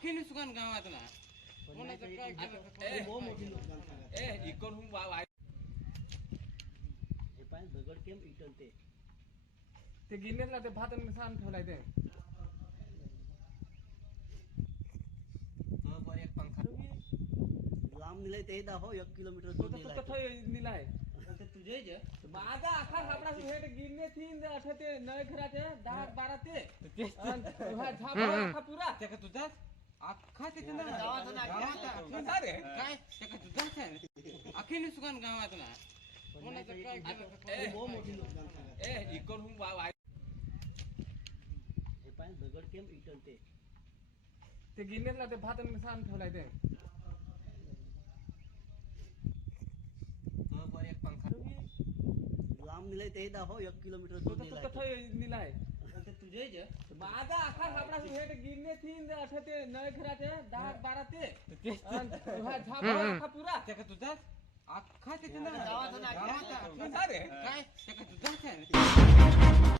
आखी नुकसान गावात ना कोणाचं काय केलं बહુ મોટી નુકસાન થાય ए इकोन હું वाय हे पाय दगड केम इटल ते गिन्नेरला ते भात आणि सांड ठेवलाय ते तो वर एक पंखा लांब निलय ते दाखव 1 किलोमीटर तो दूर तो निलाय कथा निलाय ते तुझे जे माझा आखा सापडा हेड गिन्ने थीन अठे ते नय घराचे 10 12 ते हा झापा आखा पुरा ते का तुझाच अख्खा तिथे ना गावात ना अरे काय ते का तुझाच आहे आखी नुकसान गावात ना कोणाचं काय केलं બહુ મોટી નુકસાન થાય ए इकोन હું वाय हे पाय दगड केम इटल ते गिन्नेरला ते भात आणि सांड ठेवलाय ते तो वर एक पंखा लांब निलय ते दाखव 1 किलोमीटर तो दूर तो निलाय कथा निलाय ते तुझे जे माझा आखा सापडा हेड गिन्ने थीन अठे ते नय घराचे 10 12 ते हा झापा आखा पुरा ते का तुझाच अख्खा तिथे ना गावात ना अरे काय ते का तुझाच आहे